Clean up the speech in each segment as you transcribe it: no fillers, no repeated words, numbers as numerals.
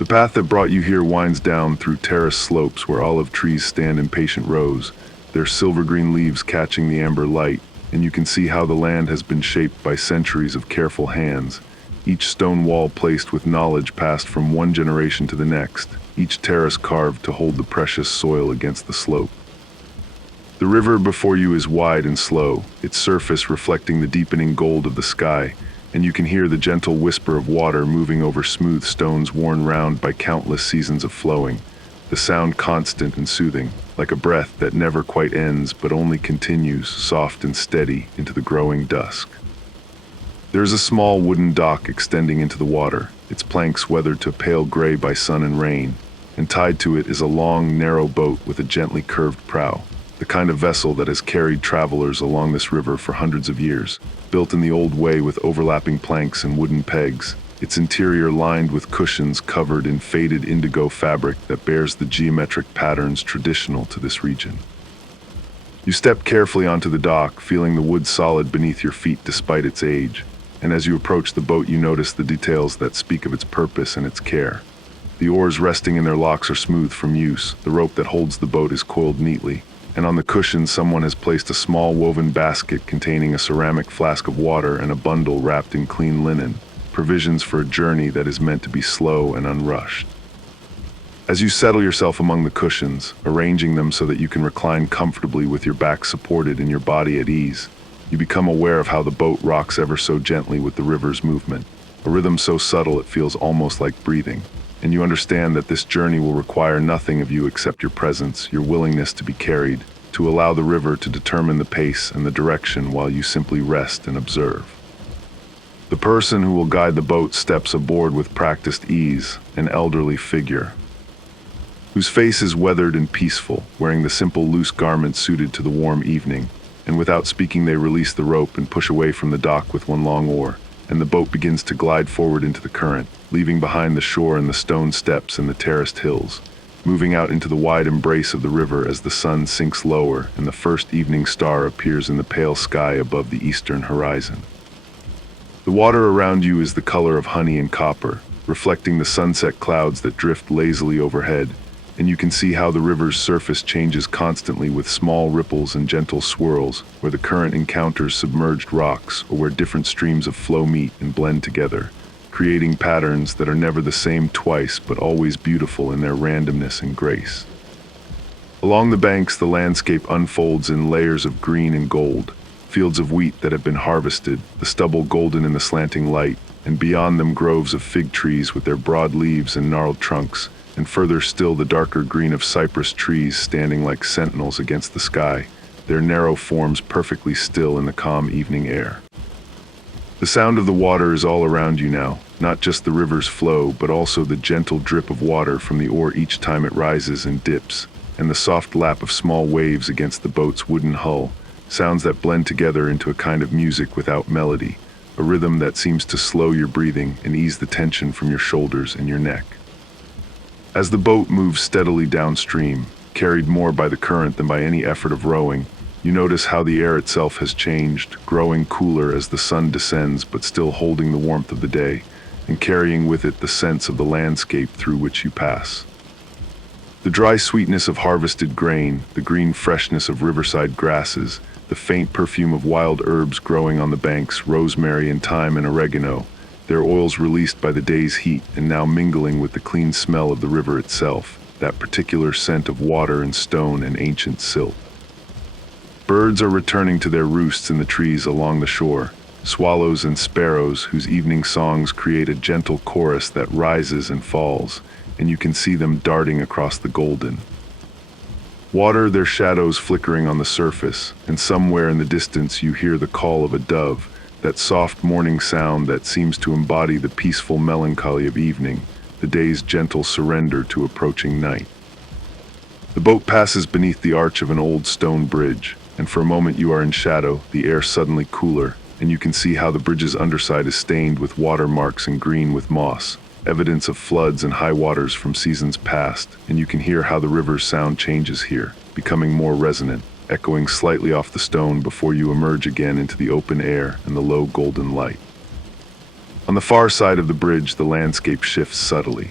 The path that brought you here winds down through terrace slopes where olive trees stand in patient rows, their silver-green leaves catching the amber light, and you can see how the land has been shaped by centuries of careful hands, each stone wall placed with knowledge passed from one generation to the next, each terrace carved to hold the precious soil against the slope. The river before you is wide and slow, its surface reflecting the deepening gold of the sky, and you can hear the gentle whisper of water moving over smooth stones worn round by countless seasons of flowing, the sound constant and soothing, like a breath that never quite ends but only continues, soft and steady, into the growing dusk. There is a small wooden dock extending into the water, its planks weathered to pale gray by sun and rain, and tied to it is a long, narrow boat with a gently curved prow, the kind of vessel that has carried travelers along this river for hundreds of years, built in the old way with overlapping planks and wooden pegs, its interior lined with cushions covered in faded indigo fabric that bears the geometric patterns traditional to this region. You step carefully onto the dock, feeling the wood solid beneath your feet despite its age, and as you approach the boat you notice the details that speak of its purpose and its care. The oars resting in their locks are smooth from use, the rope that holds the boat is coiled neatly, and on the cushion someone has placed a small woven basket containing a ceramic flask of water and a bundle wrapped in clean linen, provisions for a journey that is meant to be slow and unrushed. As you settle yourself among the cushions, arranging them so that you can recline comfortably with your back supported and your body at ease, you become aware of how the boat rocks ever so gently with the river's movement, a rhythm so subtle it feels almost like breathing, and you understand that this journey will require nothing of you except your presence, your willingness to be carried, to allow the river to determine the pace and the direction while you simply rest and observe. The person who will guide the boat steps aboard with practiced ease, an elderly figure, whose face is weathered and peaceful, wearing the simple loose garments suited to the warm evening, and without speaking they release the rope and push away from the dock with one long oar, and the boat begins to glide forward into the current, leaving behind the shore and the stone steps and the terraced hills, moving out into the wide embrace of the river as the sun sinks lower and the first evening star appears in the pale sky above the eastern horizon. The water around you is the color of honey and copper, reflecting the sunset clouds that drift lazily overhead, and you can see how the river's surface changes constantly with small ripples and gentle swirls, where the current encounters submerged rocks or where different streams of flow meet and blend together, creating patterns that are never the same twice but always beautiful in their randomness and grace. Along the banks, the landscape unfolds in layers of green and gold, fields of wheat that have been harvested, the stubble golden in the slanting light, and beyond them groves of fig trees with their broad leaves and gnarled trunks, and further still the darker green of cypress trees standing like sentinels against the sky, their narrow forms perfectly still in the calm evening air. The sound of the water is all around you now, not just the river's flow, but also the gentle drip of water from the oar each time it rises and dips, and the soft lap of small waves against the boat's wooden hull, sounds that blend together into a kind of music without melody, a rhythm that seems to slow your breathing and ease the tension from your shoulders and your neck. As the boat moves steadily downstream, carried more by the current than by any effort of rowing, you notice how the air itself has changed, growing cooler as the sun descends but still holding the warmth of the day, and carrying with it the sense of the landscape through which you pass. The dry sweetness of harvested grain, the green freshness of riverside grasses, the faint perfume of wild herbs growing on the banks, rosemary and thyme and oregano, their oils released by the day's heat and now mingling with the clean smell of the river itself, that particular scent of water and stone and ancient silt. Birds are returning to their roosts in the trees along the shore, swallows and sparrows whose evening songs create a gentle chorus that rises and falls, and you can see them darting across the golden water, their shadows flickering on the surface, and somewhere in the distance you hear the call of a dove, that soft morning sound that seems to embody the peaceful melancholy of evening, the day's gentle surrender to approaching night. The boat passes beneath the arch of an old stone bridge, and for a moment you are in shadow, the air suddenly cooler, and you can see how the bridge's underside is stained with water marks and green with moss, evidence of floods and high waters from seasons past, and you can hear how the river's sound changes here, becoming more resonant, echoing slightly off the stone before you emerge again into the open air and the low golden light. On the far side of the bridge, the landscape shifts subtly.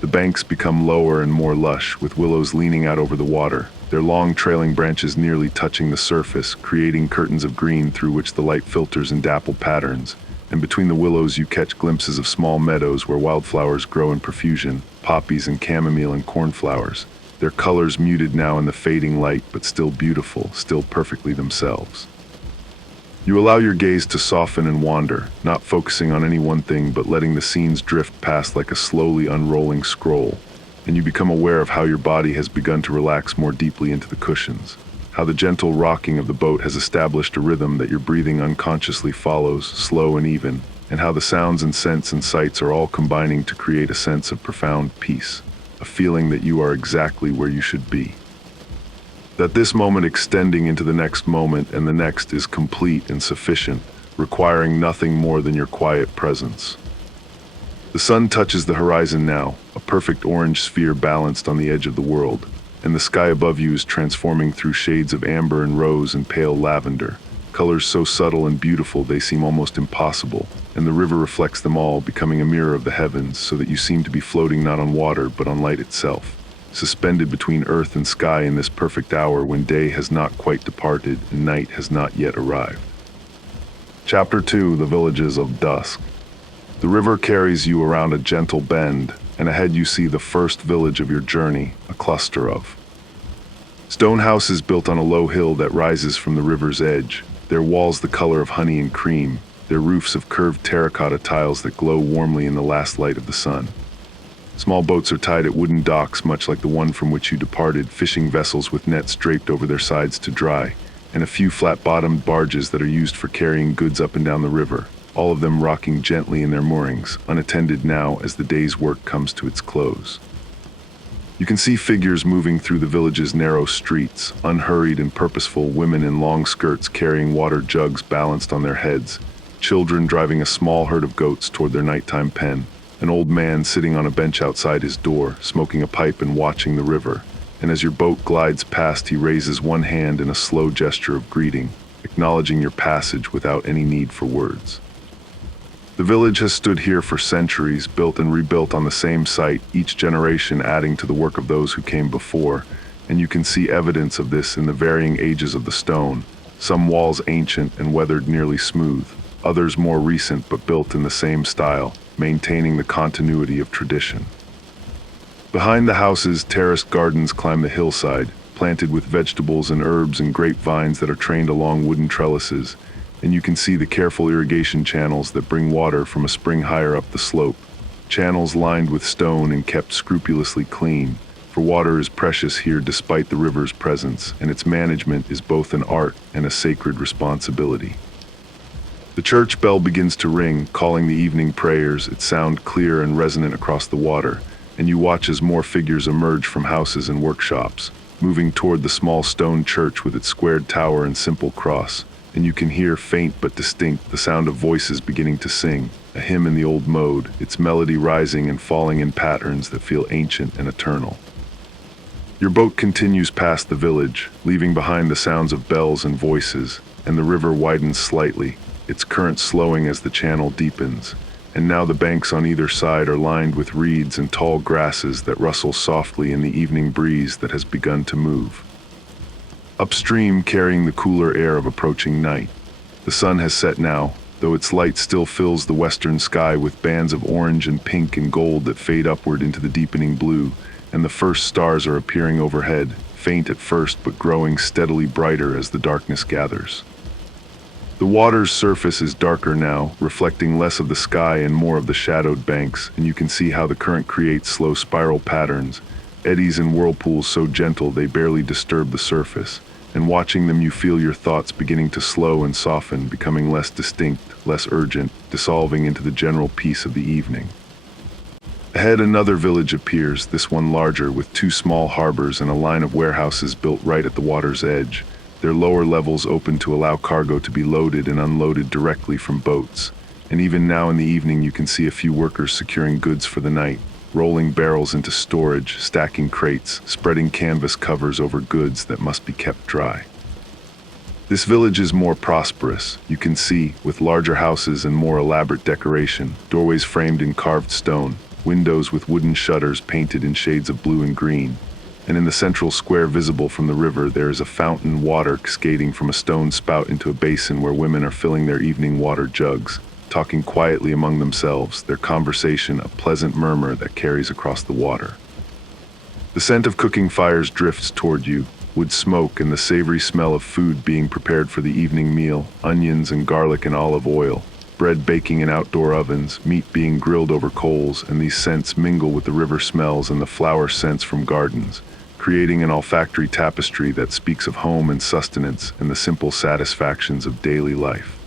The banks become lower and more lush, with willows leaning out over the water, their long trailing branches nearly touching the surface, creating curtains of green through which the light filters in dappled patterns. And between the willows you catch glimpses of small meadows where wildflowers grow in profusion, poppies and chamomile and cornflowers, their colors muted now in the fading light but still beautiful, still perfectly themselves. You allow your gaze to soften and wander, not focusing on any one thing but letting the scenes drift past like a slowly unrolling scroll, and you become aware of how your body has begun to relax more deeply into the cushions, how the gentle rocking of the boat has established a rhythm that your breathing unconsciously follows, slow and even, and how the sounds and scents and sights are all combining to create a sense of profound peace, a feeling that you are exactly where you should be. That this moment extending into the next moment and the next is complete and sufficient, requiring nothing more than your quiet presence. The sun touches the horizon now, a perfect orange sphere balanced on the edge of the world, and the sky above you is transforming through shades of amber and rose and pale lavender, colors so subtle and beautiful they seem almost impossible, and the river reflects them all, becoming a mirror of the heavens, so that you seem to be floating not on water but on light itself, suspended between earth and sky in this perfect hour when day has not quite departed and night has not yet arrived. Chapter 2: The Villages of Dusk. The river carries you around a gentle bend, and ahead you see the first village of your journey, a cluster of stone houses built on a low hill that rises from the river's edge, their walls the color of honey and cream, their roofs of curved terracotta tiles that glow warmly in the last light of the sun. Small boats are tied at wooden docks much like the one from which you departed, fishing vessels with nets draped over their sides to dry, and a few flat-bottomed barges that are used for carrying goods up and down the river, all of them rocking gently in their moorings, unattended now as the day's work comes to its close. You can see figures moving through the village's narrow streets, unhurried and purposeful, women in long skirts carrying water jugs balanced on their heads, children driving a small herd of goats toward their nighttime pen, an old man sitting on a bench outside his door, smoking a pipe and watching the river, and as your boat glides past he raises one hand in a slow gesture of greeting, acknowledging your passage without any need for words. The village has stood here for centuries, built and rebuilt on the same site, each generation adding to the work of those who came before, and you can see evidence of this in the varying ages of the stone, some walls ancient and weathered nearly smooth, others more recent but built in the same style, maintaining the continuity of tradition. Behind the houses, terraced gardens climb the hillside, planted with vegetables and herbs and grapevines that are trained along wooden trellises, and you can see the careful irrigation channels that bring water from a spring higher up the slope, channels lined with stone and kept scrupulously clean, for water is precious here despite the river's presence, and its management is both an art and a sacred responsibility. The church bell begins to ring, calling the evening prayers, its sound clear and resonant across the water, and you watch as more figures emerge from houses and workshops, moving toward the small stone church with its squared tower and simple cross, and you can hear, faint but distinct, the sound of voices beginning to sing, a hymn in the old mode, its melody rising and falling in patterns that feel ancient and eternal. Your boat continues past the village, leaving behind the sounds of bells and voices, and the river widens slightly, its current slowing as the channel deepens, and now the banks on either side are lined with reeds and tall grasses that rustle softly in the evening breeze that has begun to move. Upstream, carrying the cooler air of approaching night, the sun has set now, though its light still fills the western sky with bands of orange and pink and gold that fade upward into the deepening blue, and the first stars are appearing overhead, faint at first but growing steadily brighter as the darkness gathers. The water's surface is darker now, reflecting less of the sky and more of the shadowed banks, and you can see how the current creates slow spiral patterns, eddies and whirlpools so gentle they barely disturb the surface, and watching them you feel your thoughts beginning to slow and soften, becoming less distinct, less urgent, dissolving into the general peace of the evening. Ahead another village appears, this one larger, with two small harbors and a line of warehouses built right at the water's edge, their lower levels open to allow cargo to be loaded and unloaded directly from boats, and even now in the evening you can see a few workers securing goods for the night, rolling barrels into storage, stacking crates, spreading canvas covers over goods that must be kept dry. This village is more prosperous, you can see, with larger houses and more elaborate decoration, doorways framed in carved stone, windows with wooden shutters painted in shades of blue and green. And in the central square visible from the river, there is a fountain, water cascading from a stone spout into a basin where women are filling their evening water jugs, talking quietly among themselves, their conversation a pleasant murmur that carries across the water. The scent of cooking fires drifts toward you, wood smoke and the savory smell of food being prepared for the evening meal, onions and garlic and olive oil, bread baking in outdoor ovens, meat being grilled over coals, and these scents mingle with the river smells and the flower scents from gardens, creating an olfactory tapestry that speaks of home and sustenance and the simple satisfactions of daily life.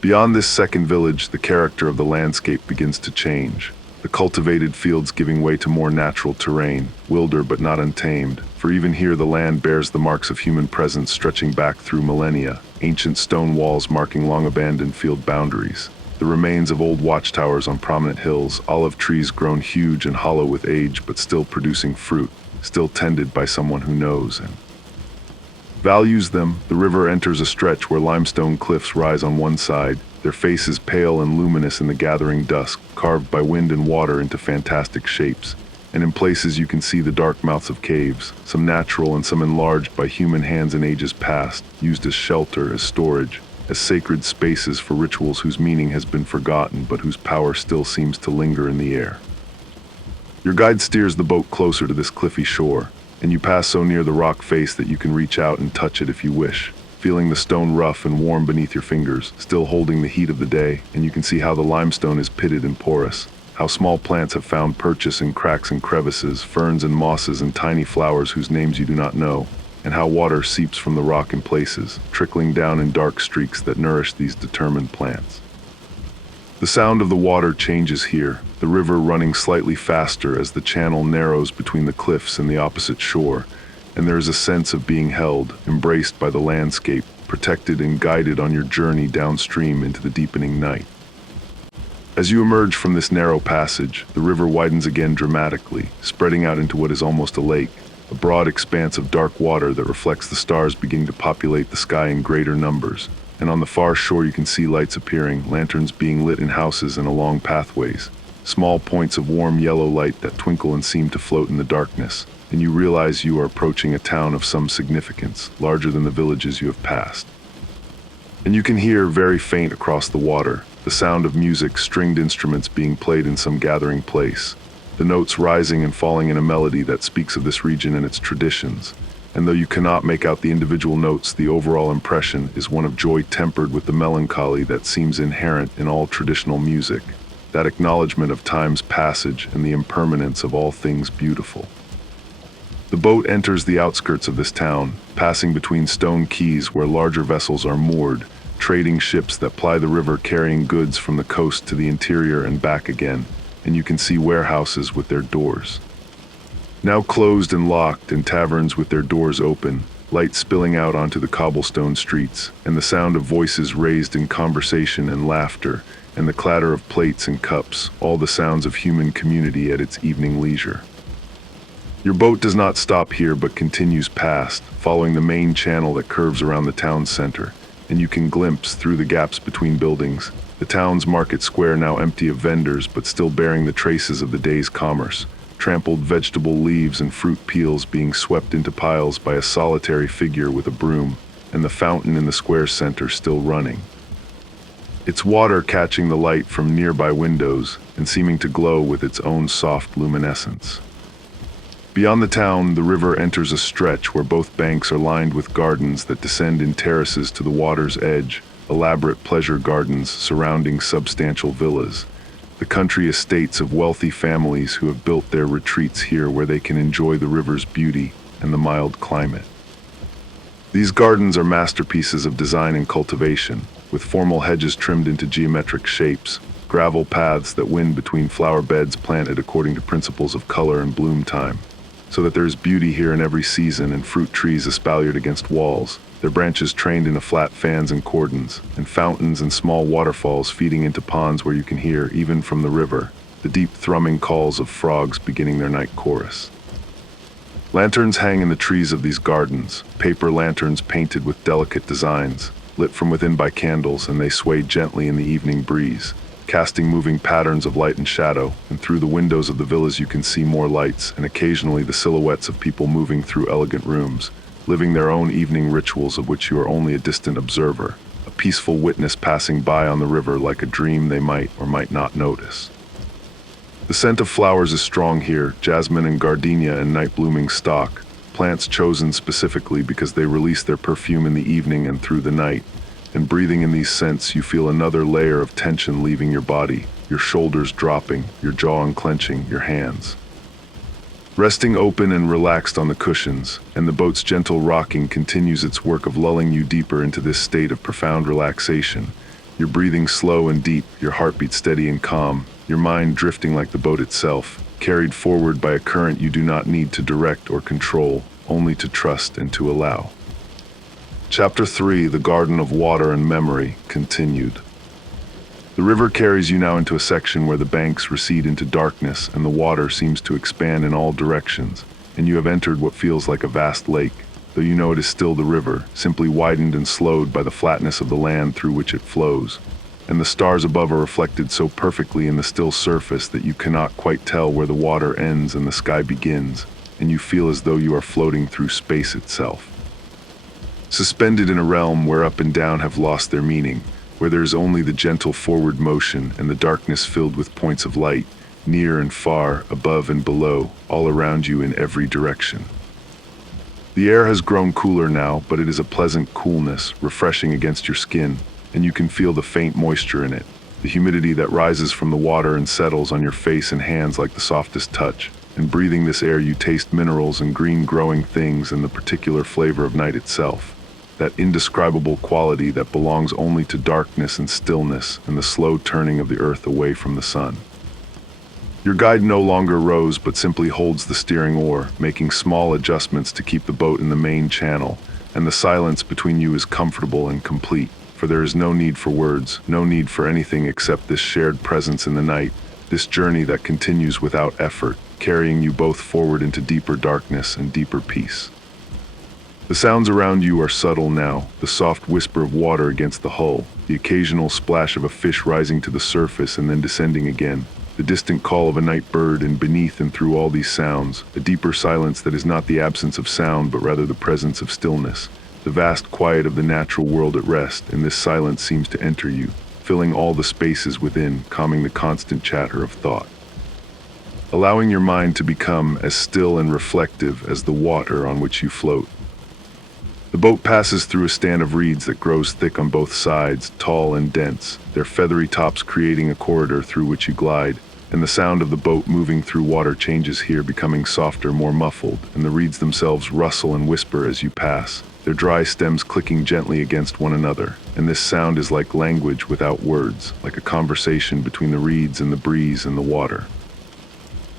Beyond this second village, the character of the landscape begins to change, the cultivated fields giving way to more natural terrain, wilder but not untamed, for even here the land bears the marks of human presence stretching back through millennia, ancient stone walls marking long-abandoned field boundaries, the remains of old watchtowers on prominent hills, olive trees grown huge and hollow with age but still producing fruit, still tended by someone who knows and values them. The river enters a stretch where limestone cliffs rise on one side, their faces pale and luminous in the gathering dusk, carved by wind and water into fantastic shapes, and in places you can see the dark mouths of caves, some natural and some enlarged by human hands in ages past, used as shelter, as storage, as sacred spaces for rituals whose meaning has been forgotten but whose power still seems to linger in the air. Your guide steers the boat closer to this cliffy shore, and you pass so near the rock face that you can reach out and touch it if you wish, feeling the stone rough and warm beneath your fingers, still holding the heat of the day, and you can see how the limestone is pitted and porous, how small plants have found purchase in cracks and crevices, ferns and mosses and tiny flowers whose names you do not know, and how water seeps from the rock in places, trickling down in dark streaks that nourish these determined plants. The sound of the water changes here, the river running slightly faster as the channel narrows between the cliffs and the opposite shore, and there is a sense of being held, embraced by the landscape, protected and guided on your journey downstream into the deepening night. As you emerge from this narrow passage, the river widens again dramatically, spreading out into what is almost a lake, a broad expanse of dark water that reflects the stars beginning to populate the sky in greater numbers. And on the far shore you can see lights appearing, lanterns being lit in houses and along pathways, small points of warm yellow light that twinkle and seem to float in the darkness, and you realize you are approaching a town of some significance, larger than the villages you have passed. And you can hear, very faint across the water, the sound of music, stringed instruments being played in some gathering place, the notes rising and falling in a melody that speaks of this region and its traditions. And though you cannot make out the individual notes, the overall impression is one of joy tempered with the melancholy that seems inherent in all traditional music, that acknowledgement of time's passage and the impermanence of all things beautiful. The boat enters the outskirts of this town, passing between stone quays where larger vessels are moored, trading ships that ply the river carrying goods from the coast to the interior and back again, and you can see warehouses with their doors now closed and locked, and taverns with their doors open, light spilling out onto the cobblestone streets, and the sound of voices raised in conversation and laughter, and the clatter of plates and cups, all the sounds of human community at its evening leisure. Your boat does not stop here but continues past, following the main channel that curves around the town center, and you can glimpse, through the gaps between buildings, the town's market square now empty of vendors but still bearing the traces of the day's commerce, trampled vegetable leaves and fruit peels being swept into piles by a solitary figure with a broom, and the fountain in the square's center still running, its water catching the light from nearby windows and seeming to glow with its own soft luminescence. Beyond the town, the river enters a stretch where both banks are lined with gardens that descend in terraces to the water's edge, elaborate pleasure gardens surrounding substantial villas, the country estates of wealthy families who have built their retreats here where they can enjoy the river's beauty and the mild climate. These gardens are masterpieces of design and cultivation, with formal hedges trimmed into geometric shapes, gravel paths that wind between flower beds planted according to principles of color and bloom time, so that there is beauty here in every season, and fruit trees espaliered against walls, their branches trained into flat fans and cordons, and fountains and small waterfalls feeding into ponds where you can hear, even from the river, the deep thrumming calls of frogs beginning their night chorus. Lanterns hang in the trees of these gardens, paper lanterns painted with delicate designs, lit from within by candles, and they sway gently in the evening breeze, casting moving patterns of light and shadow, and through the windows of the villas you can see more lights and occasionally the silhouettes of people moving through elegant rooms, living their own evening rituals of which you are only a distant observer, a peaceful witness passing by on the river like a dream they might or might not notice. The scent of flowers is strong here, jasmine and gardenia in night-blooming stock, plants chosen specifically because they release their perfume in the evening and through the night, and breathing in these scents you feel another layer of tension leaving your body, your shoulders dropping, your jaw unclenching, your hands resting open and relaxed on the cushions, and the boat's gentle rocking continues its work of lulling you deeper into this state of profound relaxation, your breathing slow and deep, your heartbeat steady and calm, your mind drifting like the boat itself, carried forward by a current you do not need to direct or control, only to trust and to allow. Chapter 3, The Garden of Water and Memory, continued. The river carries you now into a section where the banks recede into darkness and the water seems to expand in all directions, and you have entered what feels like a vast lake, though you know it is still the river, simply widened and slowed by the flatness of the land through which it flows, and the stars above are reflected so perfectly in the still surface that you cannot quite tell where the water ends and the sky begins, and you feel as though you are floating through space itself. Suspended in a realm where up and down have lost their meaning, where there is only the gentle forward motion and the darkness filled with points of light, near and far, above and below, all around you in every direction. The air has grown cooler now, but it is a pleasant coolness, refreshing against your skin, and you can feel the faint moisture in it, the humidity that rises from the water and settles on your face and hands like the softest touch. And breathing this air you taste minerals and green growing things and the particular flavor of night itself, that indescribable quality that belongs only to darkness and stillness and the slow turning of the earth away from the sun. Your guide no longer rows but simply holds the steering oar, making small adjustments to keep the boat in the main channel, and the silence between you is comfortable and complete, for there is no need for words, no need for anything except this shared presence in the night, this journey that continues without effort, carrying you both forward into deeper darkness and deeper peace. The sounds around you are subtle now, the soft whisper of water against the hull, the occasional splash of a fish rising to the surface and then descending again, the distant call of a night bird, and beneath and through all these sounds, a deeper silence that is not the absence of sound but rather the presence of stillness, the vast quiet of the natural world at rest, and this silence seems to enter you, filling all the spaces within, calming the constant chatter of thought. Allowing your mind to become as still and reflective as the water on which you float. The boat passes through a stand of reeds that grows thick on both sides, tall and dense, their feathery tops creating a corridor through which you glide, and the sound of the boat moving through water changes here, becoming softer, more muffled, and the reeds themselves rustle and whisper as you pass, their dry stems clicking gently against one another, and this sound is like language without words, like a conversation between the reeds and the breeze and the water.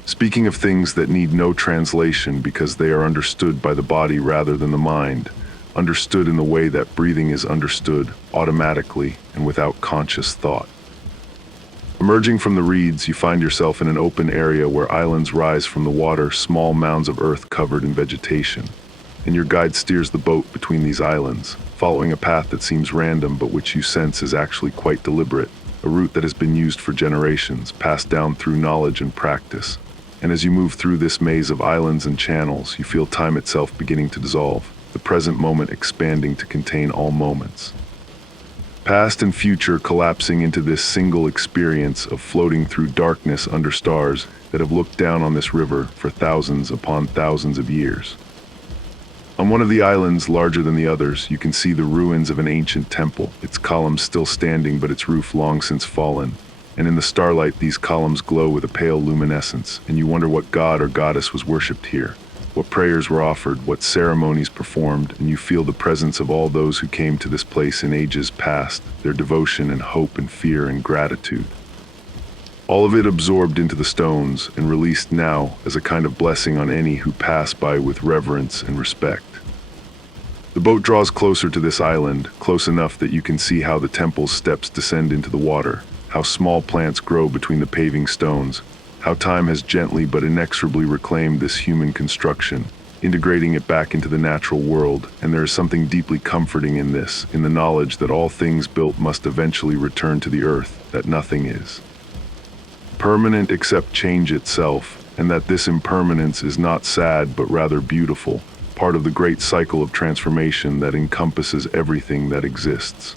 Speaking of things that need no translation because they are understood by the body rather than the mind, understood in the way that breathing is understood, automatically and without conscious thought. Emerging from the reeds, you find yourself in an open area where islands rise from the water, small mounds of earth covered in vegetation, and your guide steers the boat between these islands, following a path that seems random but which you sense is actually quite deliberate, a route that has been used for generations, passed down through knowledge and practice. And as you move through this maze of islands and channels, you feel time itself beginning to dissolve, the present moment expanding to contain all moments. Past and future collapsing into this single experience of floating through darkness under stars that have looked down on this river for thousands upon thousands of years. On one of the islands, larger than the others, you can see the ruins of an ancient temple, its columns still standing but its roof long since fallen. And in the starlight these columns glow with a pale luminescence, and you wonder what god or goddess was worshipped here, what prayers were offered, what ceremonies performed, and you feel the presence of all those who came to this place in ages past, their devotion and hope and fear and gratitude. All of it absorbed into the stones and released now as a kind of blessing on any who pass by with reverence and respect. The boat draws closer to this island, close enough that you can see how the temple's steps descend into the water, how small plants grow between the paving stones, how time has gently but inexorably reclaimed this human construction, integrating it back into the natural world, and there is something deeply comforting in this, in the knowledge that all things built must eventually return to the earth, that nothing is permanent except change itself, and that this impermanence is not sad but rather beautiful, part of the great cycle of transformation that encompasses everything that exists.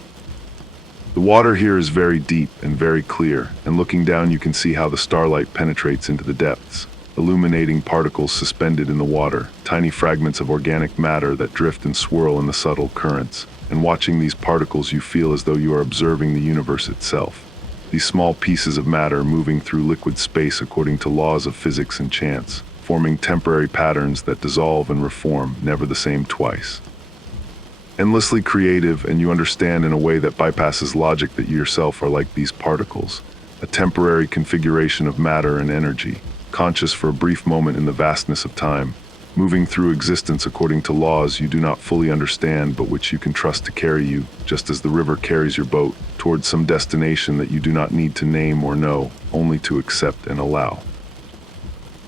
The water here is very deep and very clear, and looking down you can see how the starlight penetrates into the depths, illuminating particles suspended in the water, tiny fragments of organic matter that drift and swirl in the subtle currents. And watching these particles you feel as though you are observing the universe itself. These small pieces of matter moving through liquid space according to laws of physics and chance, forming temporary patterns that dissolve and reform, never the same twice. Endlessly creative, and you understand in a way that bypasses logic that you yourself are like these particles, a temporary configuration of matter and energy, conscious for a brief moment in the vastness of time, moving through existence according to laws you do not fully understand but which you can trust to carry you, just as the river carries your boat, towards some destination that you do not need to name or know, only to accept and allow.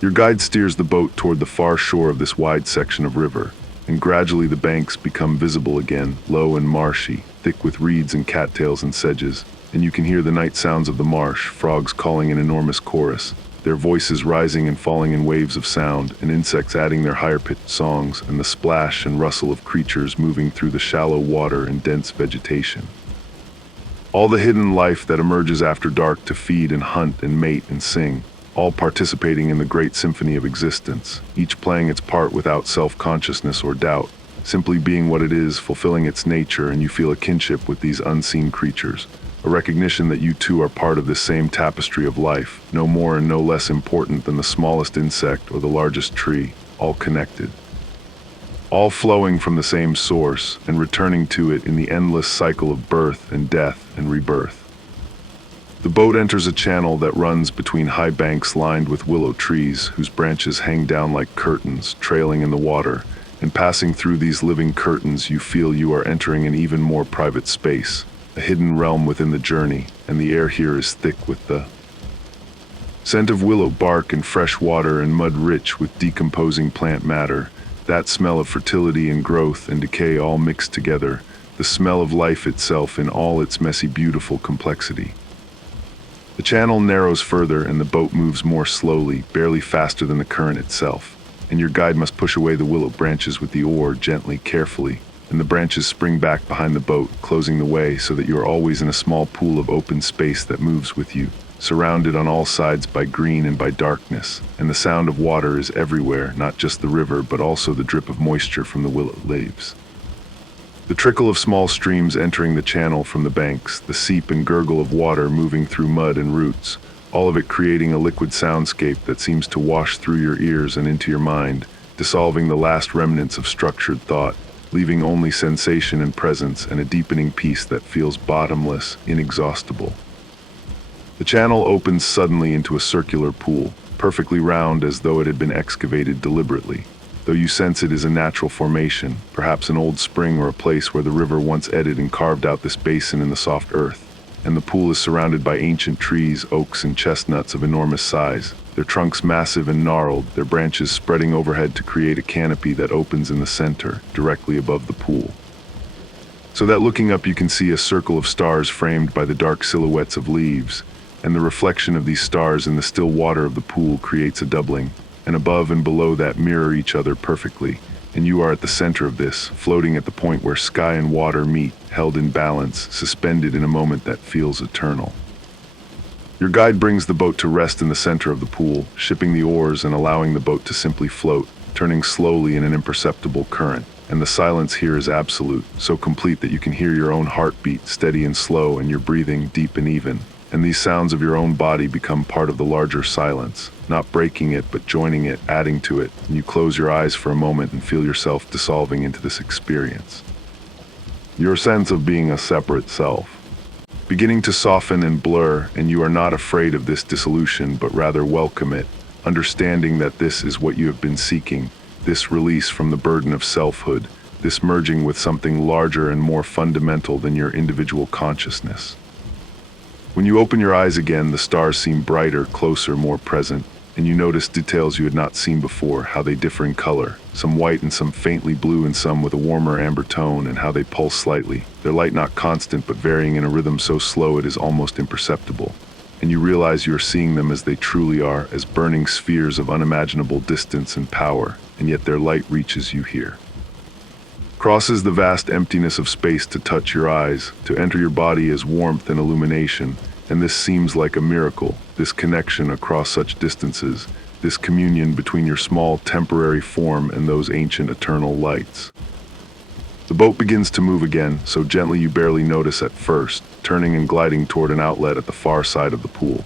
Your guide steers the boat toward the far shore of this wide section of river, and gradually the banks become visible again, low and marshy, thick with reeds and cattails and sedges, and you can hear the night sounds of the marsh, frogs calling an enormous chorus, their voices rising and falling in waves of sound, and insects adding their higher-pitched songs, and the splash and rustle of creatures moving through the shallow water and dense vegetation. All the hidden life that emerges after dark to feed and hunt and mate and sing, all participating in the great symphony of existence, each playing its part without self-consciousness or doubt, simply being what it is, fulfilling its nature, and you feel a kinship with these unseen creatures. A recognition that you too are part of this same tapestry of life, no more and no less important than the smallest insect or the largest tree, all connected. All flowing from the same source and returning to it in the endless cycle of birth and death and rebirth. The boat enters a channel that runs between high banks lined with willow trees whose branches hang down like curtains, trailing in the water, and passing through these living curtains you feel you are entering an even more private space, a hidden realm within the journey, and the air here is thick with the scent of willow bark and fresh water and mud rich with decomposing plant matter, that smell of fertility and growth and decay all mixed together, the smell of life itself in all its messy, beautiful complexity. The channel narrows further and the boat moves more slowly, barely faster than the current itself, and your guide must push away the willow branches with the oar gently, carefully, and the branches spring back behind the boat, closing the way so that you are always in a small pool of open space that moves with you, surrounded on all sides by green and by darkness, and the sound of water is everywhere, not just the river but also the drip of moisture from the willow leaves. The trickle of small streams entering the channel from the banks, the seep and gurgle of water moving through mud and roots, all of it creating a liquid soundscape that seems to wash through your ears and into your mind, dissolving the last remnants of structured thought, leaving only sensation and presence and a deepening peace that feels bottomless, inexhaustible. The channel opens suddenly into a circular pool, perfectly round as though it had been excavated deliberately, though you sense it is a natural formation, perhaps an old spring or a place where the river once eddied and carved out this basin in the soft earth, and the pool is surrounded by ancient trees, oaks and chestnuts of enormous size, their trunks massive and gnarled, their branches spreading overhead to create a canopy that opens in the center, directly above the pool. So that looking up you can see a circle of stars framed by the dark silhouettes of leaves, and the reflection of these stars in the still water of the pool creates a doubling, and above and below that mirror each other perfectly, and you are at the center of this, floating at the point where sky and water meet, held in balance, suspended in a moment that feels eternal. Your guide brings the boat to rest in the center of the pool, shipping the oars and allowing the boat to simply float, turning slowly in an imperceptible current, and the silence here is absolute, so complete that you can hear your own heartbeat steady and slow and your breathing deep and even, and these sounds of your own body become part of the larger silence, not breaking it but joining it, adding to it, and you close your eyes for a moment and feel yourself dissolving into this experience. Your sense of being a separate self, beginning to soften and blur, and you are not afraid of this dissolution but rather welcome it, understanding that this is what you have been seeking, this release from the burden of selfhood, this merging with something larger and more fundamental than your individual consciousness. When you open your eyes again, the stars seem brighter, closer, more present, and you notice details you had not seen before, how they differ in color, some white and some faintly blue and some with a warmer amber tone, and how they pulse slightly, their light not constant but varying in a rhythm so slow it is almost imperceptible. And you realize you are seeing them as they truly are, as burning spheres of unimaginable distance and power, and yet their light reaches you here. Crosses the vast emptiness of space to touch your eyes, to enter your body as warmth and illumination, and this seems like a miracle, this connection across such distances, this communion between your small temporary form and those ancient eternal lights. The boat begins to move again, so gently you barely notice at first, turning and gliding toward an outlet at the far side of the pool.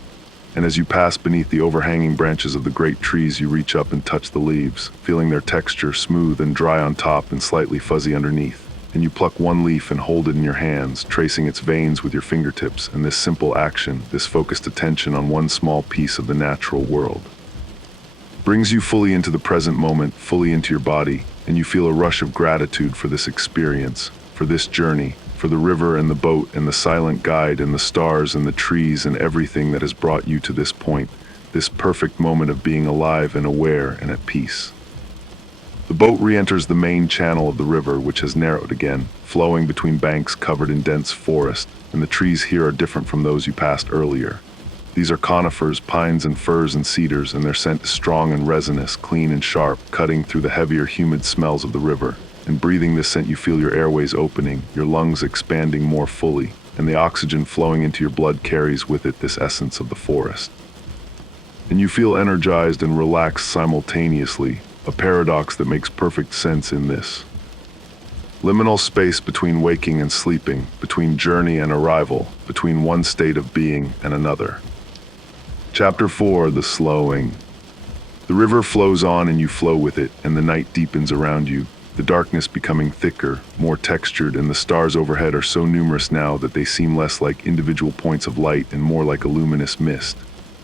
And as you pass beneath the overhanging branches of the great trees, you reach up and touch the leaves, feeling their texture smooth and dry on top and slightly fuzzy underneath. And you pluck one leaf and hold it in your hands, tracing its veins with your fingertips, and this simple action, this focused attention on one small piece of the natural world, brings you fully into the present moment, fully into your body, and you feel a rush of gratitude for this experience, for this journey, for the river and the boat and the silent guide and the stars and the trees and everything that has brought you to this point, this perfect moment of being alive and aware and at peace. The boat re-enters the main channel of the river, which has narrowed again, flowing between banks covered in dense forest, and the trees here are different from those you passed earlier. These are conifers, pines and firs and cedars, and their scent is strong and resinous, clean and sharp, cutting through the heavier, humid smells of the river. And breathing this scent, you feel your airways opening, your lungs expanding more fully, and the oxygen flowing into your blood carries with it this essence of the forest. And you feel energized and relaxed simultaneously, a paradox that makes perfect sense in this liminal space between waking and sleeping, between journey and arrival, between one state of being and another. Chapter 4, The Slowing. The river flows on and you flow with it, and the night deepens around you, the darkness becoming thicker, more textured, and the stars overhead are so numerous now that they seem less like individual points of light and more like a luminous mist,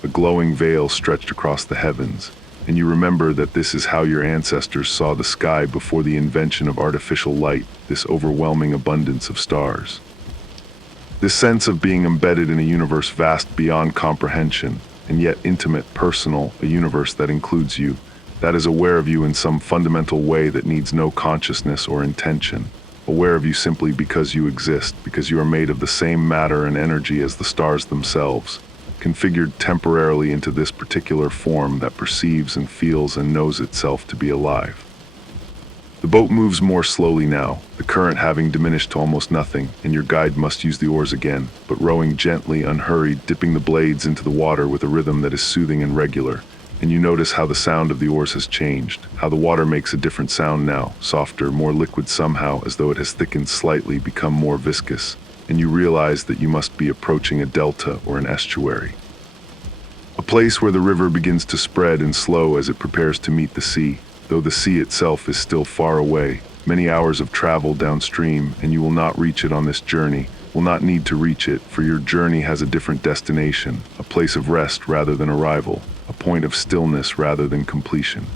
a glowing veil stretched across the heavens. And you remember that this is how your ancestors saw the sky before the invention of artificial light, this overwhelming abundance of stars. This sense of being embedded in a universe vast beyond comprehension, and yet intimate, personal, a universe that includes you, that is aware of you in some fundamental way that needs no consciousness or intention, aware of you simply because you exist, because you are made of the same matter and energy as the stars themselves, configured temporarily into this particular form that perceives and feels and knows itself to be alive. The boat moves more slowly now, the current having diminished to almost nothing, and your guide must use the oars again, but rowing gently, unhurried, dipping the blades into the water with a rhythm that is soothing and regular. And you notice how the sound of the oars has changed, how the water makes a different sound now, softer, more liquid somehow, as though it has thickened slightly, become more viscous. And you realize that you must be approaching a delta or an estuary. A place where the river begins to spread and slow as it prepares to meet the sea, though the sea itself is still far away, many hours of travel downstream, and you will not reach it on this journey, will not need to reach it, for your journey has a different destination, a place of rest rather than arrival, a point of stillness rather than completion.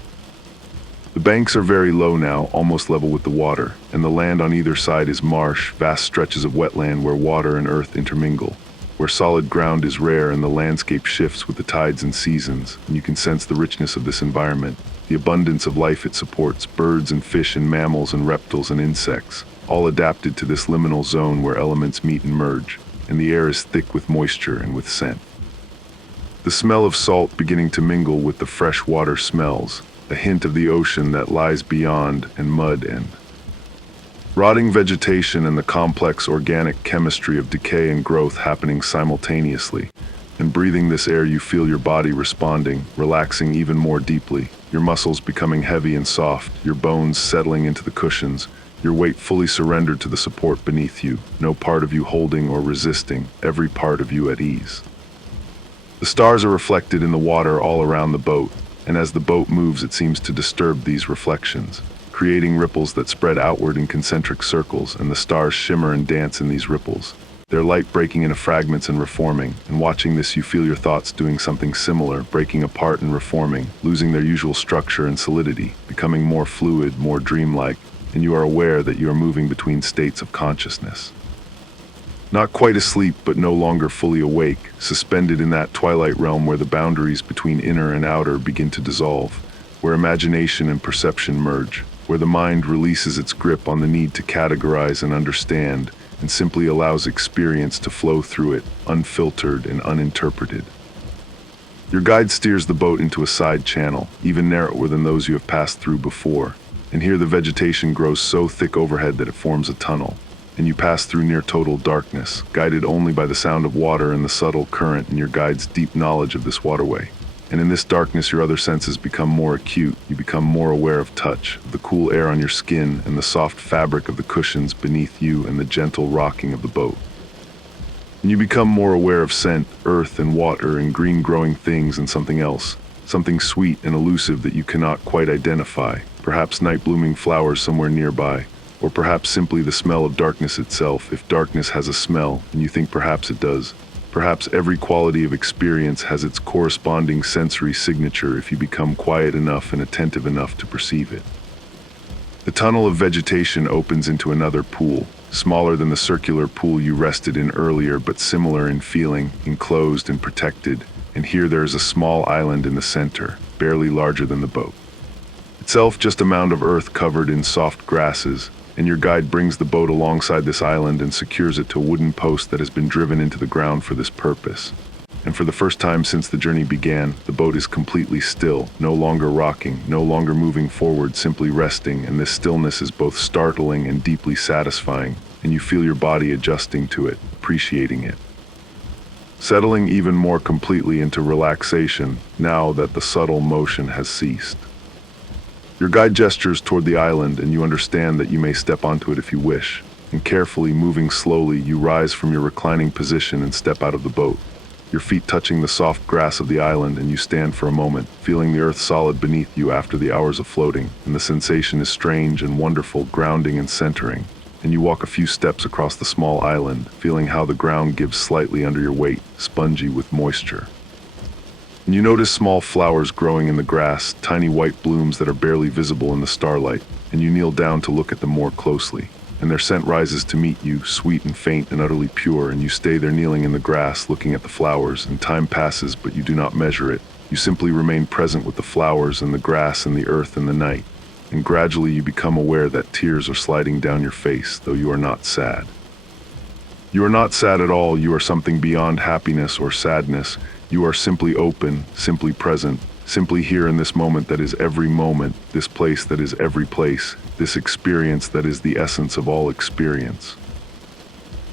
The banks are very low now, almost level with the water, and the land on either side is marsh, vast stretches of wetland where water and earth intermingle, where solid ground is rare and the landscape shifts with the tides and seasons, and you can sense the richness of this environment, the abundance of life it supports, birds and fish and mammals and reptiles and insects, all adapted to this liminal zone where elements meet and merge, and the air is thick with moisture and with scent. The smell of salt beginning to mingle with the fresh water smells, a hint of the ocean that lies beyond, and mud and rotting vegetation and the complex organic chemistry of decay and growth happening simultaneously. And breathing this air, you feel your body responding, relaxing even more deeply, your muscles becoming heavy and soft, your bones settling into the cushions, your weight fully surrendered to the support beneath you, no part of you holding or resisting, every part of you at ease. The stars are reflected in the water all around the boat, and as the boat moves it seems to disturb these reflections, creating ripples that spread outward in concentric circles, and the stars shimmer and dance in these ripples, their light breaking into fragments and reforming, and watching this you feel your thoughts doing something similar, breaking apart and reforming, losing their usual structure and solidity, becoming more fluid, more dreamlike, and you are aware that you are moving between states of consciousness. Not quite asleep, but no longer fully awake, suspended in that twilight realm where the boundaries between inner and outer begin to dissolve, where imagination and perception merge, where the mind releases its grip on the need to categorize and understand, and simply allows experience to flow through it, unfiltered and uninterpreted. Your guide steers the boat into a side channel, even narrower than those you have passed through before, and here the vegetation grows so thick overhead that it forms a tunnel, and you pass through near total darkness, guided only by the sound of water and the subtle current and your guide's deep knowledge of this waterway. And in this darkness, your other senses become more acute. You become more aware of touch, of the cool air on your skin and the soft fabric of the cushions beneath you and the gentle rocking of the boat. And you become more aware of scent, earth and water and green growing things and something else, something sweet and elusive that you cannot quite identify, perhaps night blooming flowers somewhere nearby, or perhaps simply the smell of darkness itself, if darkness has a smell, and you think perhaps it does. Perhaps every quality of experience has its corresponding sensory signature if you become quiet enough and attentive enough to perceive it. The tunnel of vegetation opens into another pool, smaller than the circular pool you rested in earlier, but similar in feeling, enclosed and protected, and here there is a small island in the center, barely larger than the boat. Itself just a mound of earth covered in soft grasses, and your guide brings the boat alongside this island and secures it to a wooden post that has been driven into the ground for this purpose. And for the first time since the journey began, the boat is completely still, no longer rocking, no longer moving forward, simply resting, and this stillness is both startling and deeply satisfying, and you feel your body adjusting to it, appreciating it. Settling even more completely into relaxation now that the subtle motion has ceased. Your guide gestures toward the island and you understand that you may step onto it if you wish, and carefully, moving slowly, you rise from your reclining position and step out of the boat, your feet touching the soft grass of the island, and you stand for a moment, feeling the earth solid beneath you after the hours of floating, and the sensation is strange and wonderful, grounding and centering, and you walk a few steps across the small island, feeling how the ground gives slightly under your weight, spongy with moisture. And you notice small flowers growing in the grass, tiny white blooms that are barely visible in the starlight, and you kneel down to look at them more closely, and their scent rises to meet you, sweet and faint and utterly pure, and you stay there kneeling in the grass looking at the flowers, and time passes but you do not measure it. You simply remain present with the flowers and the grass and the earth and the night, and gradually you become aware that tears are sliding down your face, though you are not sad. You are not sad at all. You are something beyond happiness or sadness. You are simply open, simply present, simply here in this moment that is every moment, this place that is every place, this experience that is the essence of all experience.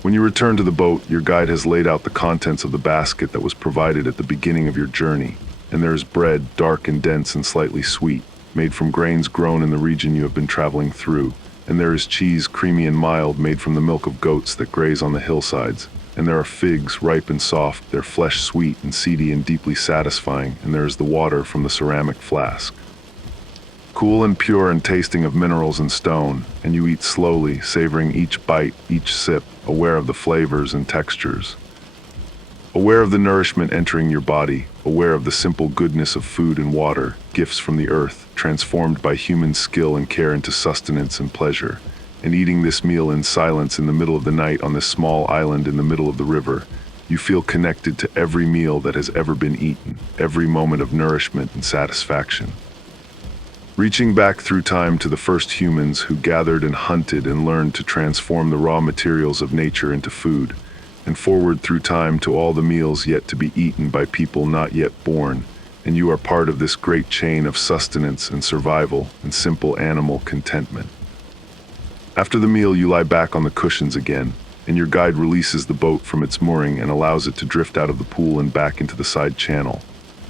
When you return to the boat, your guide has laid out the contents of the basket that was provided at the beginning of your journey, and there is bread, dark and dense and slightly sweet, made from grains grown in the region you have been traveling through, and there is cheese, creamy and mild, made from the milk of goats that graze on the hillsides, and there are figs, ripe and soft, their flesh sweet and seedy and deeply satisfying, and there is the water from the ceramic flask. Cool and pure and tasting of minerals and stone, and you eat slowly, savoring each bite, each sip, aware of the flavors and textures. Aware of the nourishment entering your body, aware of the simple goodness of food and water, gifts from the earth, transformed by human skill and care into sustenance and pleasure. And eating this meal in silence in the middle of the night on this small island in the middle of the river, you feel connected to every meal that has ever been eaten, every moment of nourishment and satisfaction. Reaching back through time to the first humans who gathered and hunted and learned to transform the raw materials of nature into food, and forward through time to all the meals yet to be eaten by people not yet born, and you are part of this great chain of sustenance and survival and simple animal contentment. After the meal, you lie back on the cushions again, and your guide releases the boat from its mooring and allows it to drift out of the pool and back into the side channel,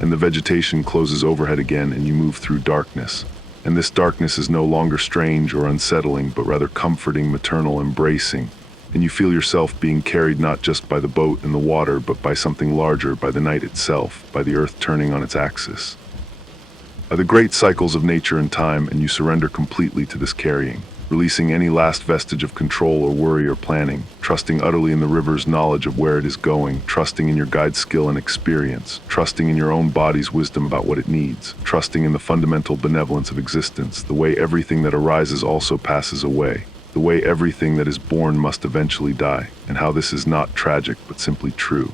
and the vegetation closes overhead again and you move through darkness. And this darkness is no longer strange or unsettling, but rather comforting, maternal, embracing, and you feel yourself being carried not just by the boat and the water, but by something larger, by the night itself, by the earth turning on its axis, by the great cycles of nature and time, and you surrender completely to this carrying, releasing any last vestige of control or worry or planning, trusting utterly in the river's knowledge of where it is going, trusting in your guide's skill and experience, trusting in your own body's wisdom about what it needs, trusting in the fundamental benevolence of existence, the way everything that arises also passes away, the way everything that is born must eventually die, and how this is not tragic but simply true.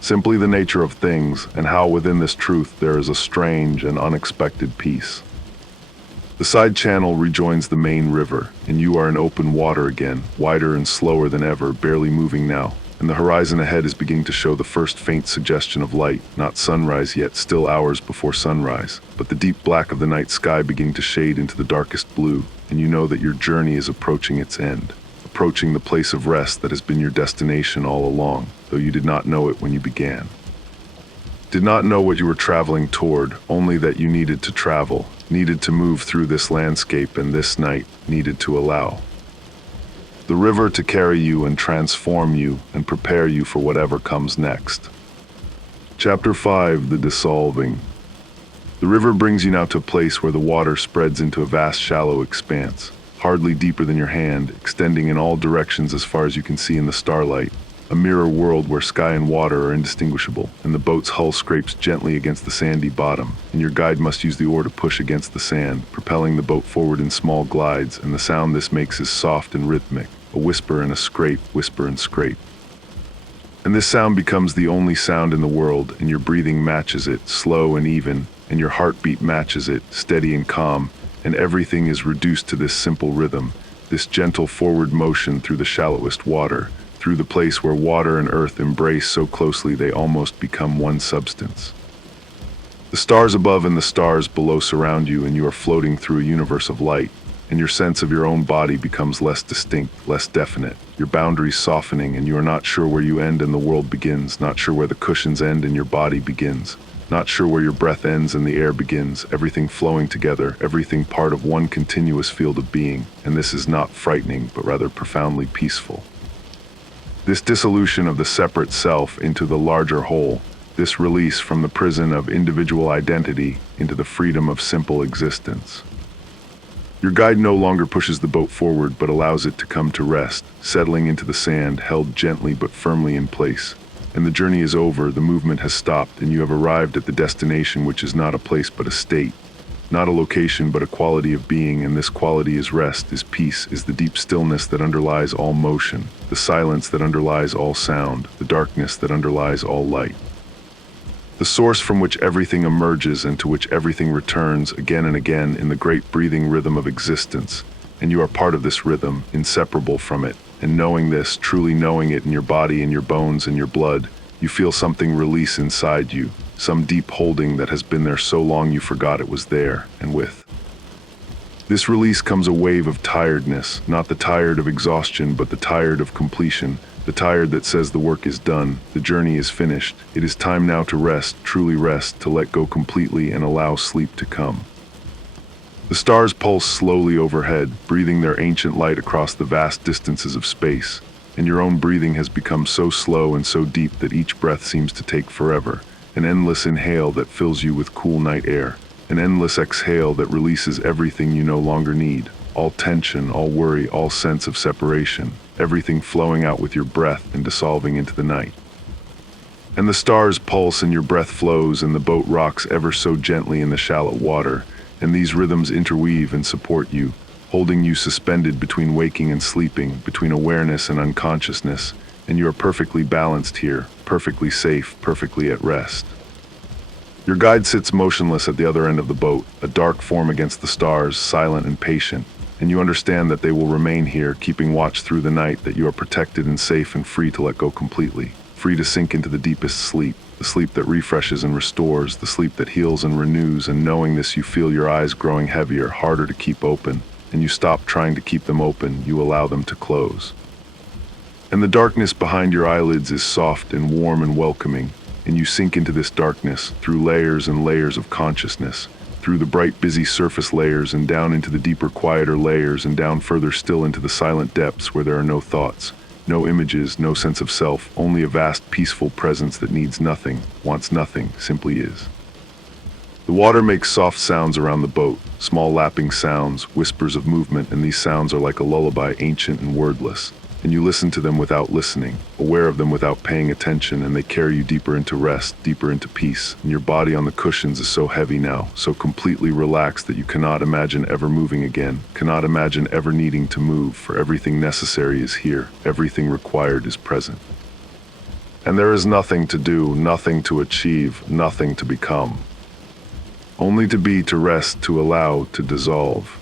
Simply the nature of things, and how within this truth there is a strange and unexpected peace. The side channel rejoins the main river, and you are in open water again, wider and slower than ever, barely moving now, and the horizon ahead is beginning to show the first faint suggestion of light, not sunrise yet, still hours before sunrise, but the deep black of the night sky beginning to shade into the darkest blue, and you know that your journey is approaching its end, approaching the place of rest that has been your destination all along, though you did not know it when you began. Did not know what you were traveling toward, only that you needed to travel, needed to move through this landscape, and this night needed to allow the river to carry you and transform you and prepare you for whatever comes next. Chapter 5, The Dissolving. The river brings you now to a place where the water spreads into a vast shallow expanse, hardly deeper than your hand, extending in all directions as far as you can see in the starlight, a mirror world where sky and water are indistinguishable, and the boat's hull scrapes gently against the sandy bottom, and your guide must use the oar to push against the sand, propelling the boat forward in small glides, and the sound this makes is soft and rhythmic, a whisper and a scrape, whisper and scrape. And this sound becomes the only sound in the world, and your breathing matches it, slow and even, and your heartbeat matches it, steady and calm, and everything is reduced to this simple rhythm, this gentle forward motion through the shallowest water, through the place where water and earth embrace so closely they almost become one substance. The stars above and the stars below surround you, and you are floating through a universe of light, and your sense of your own body becomes less distinct, less definite, your boundaries softening, and you are not sure where you end and the world begins, not sure where the cushions end and your body begins, not sure where your breath ends and the air begins, everything flowing together, everything part of one continuous field of being, and this is not frightening, but rather profoundly peaceful. This dissolution of the separate self into the larger whole, this release from the prison of individual identity into the freedom of simple existence. Your guide no longer pushes the boat forward but allows it to come to rest, settling into the sand, held gently but firmly in place. And the journey is over, the movement has stopped, and you have arrived at the destination, which is not a place but a state. Not a location, but a quality of being, and this quality is rest, is peace, is the deep stillness that underlies all motion, the silence that underlies all sound, the darkness that underlies all light. The source from which everything emerges and to which everything returns again and again in the great breathing rhythm of existence, and you are part of this rhythm, inseparable from it, and knowing this, truly knowing it in your body, in your bones, in your blood, you feel something release inside you, some deep holding that has been there so long you forgot it was there, and with this release comes a wave of tiredness, not the tired of exhaustion, but the tired of completion, the tired that says the work is done, the journey is finished, it is time now to rest, truly rest, to let go completely and allow sleep to come. The stars pulse slowly overhead, breathing their ancient light across the vast distances of space, and your own breathing has become so slow and so deep that each breath seems to take forever, an endless inhale that fills you with cool night air, an endless exhale that releases everything you no longer need, all tension, all worry, all sense of separation, everything flowing out with your breath and dissolving into the night. And the stars pulse and your breath flows and the boat rocks ever so gently in the shallow water, and these rhythms interweave and support you, holding you suspended between waking and sleeping, between awareness and unconsciousness, and you are perfectly balanced here, perfectly safe, perfectly at rest. Your guide sits motionless at the other end of the boat, a dark form against the stars, silent and patient, and you understand that they will remain here, keeping watch through the night, that you are protected and safe and free to let go completely, free to sink into the deepest sleep, the sleep that refreshes and restores, the sleep that heals and renews, and knowing this you feel your eyes growing heavier, harder to keep open, and you stop trying to keep them open, you allow them to close. And the darkness behind your eyelids is soft and warm and welcoming, and you sink into this darkness through layers and layers of consciousness, through the bright busy surface layers and down into the deeper quieter layers and down further still into the silent depths where there are no thoughts, no images, no sense of self, only a vast peaceful presence that needs nothing, wants nothing, simply is. The water makes soft sounds around the boat, small lapping sounds, whispers of movement, and these sounds are like a lullaby, ancient and wordless. And you listen to them without listening, aware of them without paying attention, and they carry you deeper into rest, deeper into peace. And your body on the cushions is so heavy now, so completely relaxed that you cannot imagine ever moving again, cannot imagine ever needing to move, for everything necessary is here, everything required is present. And there is nothing to do, nothing to achieve, nothing to become. Only to be, to rest, to allow, to dissolve.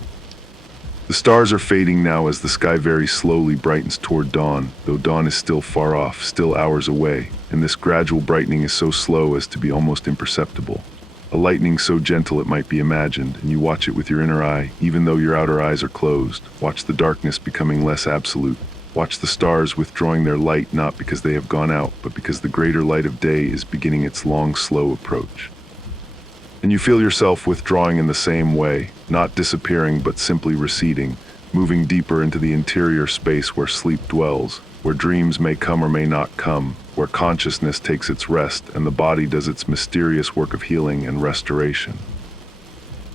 The stars are fading now as the sky very slowly brightens toward dawn, though dawn is still far off, still hours away, and this gradual brightening is so slow as to be almost imperceptible. A lightning so gentle it might be imagined, and you watch it with your inner eye, even though your outer eyes are closed. Watch the darkness becoming less absolute. Watch the stars withdrawing their light not because they have gone out, but because the greater light of day is beginning its long, slow approach. And you feel yourself withdrawing in the same way, not disappearing but simply receding, moving deeper into the interior space where sleep dwells, where dreams may come or may not come, where consciousness takes its rest and the body does its mysterious work of healing and restoration.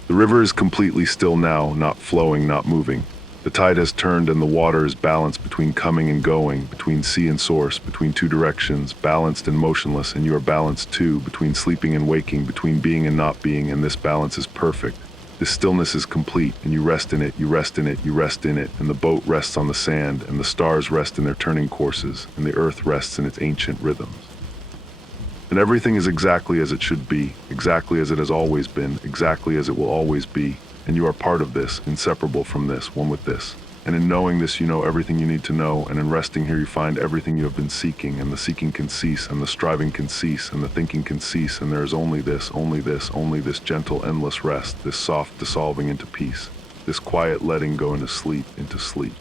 The river is completely still now, not flowing, not moving. The tide has turned and the water is balanced between coming and going, between sea and source, between two directions, balanced and motionless, and you are balanced too, between sleeping and waking, between being and not being, and this balance is perfect. This stillness is complete, and you rest in it, you rest in it, you rest in it, and the boat rests on the sand, and the stars rest in their turning courses, and the earth rests in its ancient rhythms. And everything is exactly as it should be, exactly as it has always been, exactly as it will always be. And you are part of this, inseparable from this, one with this. And in knowing this, you know everything you need to know, and in resting here you find everything you have been seeking, and the seeking can cease, and the striving can cease, and the thinking can cease, and there is only this, only this, only this gentle, endless rest, this soft dissolving into peace, this quiet letting go into sleep, into sleep.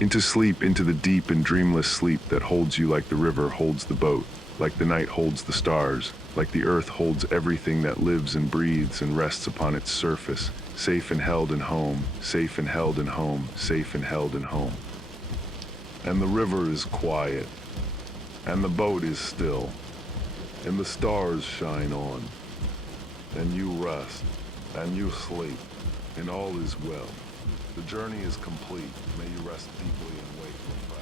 Into sleep, into the deep and dreamless sleep that holds you like the river holds the boat, like the night holds the stars, like the earth holds everything that lives and breathes and rests upon its surface, safe and held in home, safe and held in home, safe and held in home. And the river is quiet, and the boat is still, and the stars shine on, and you rest, and you sleep, and all is well. The journey is complete. May you rest deeply and wakeful.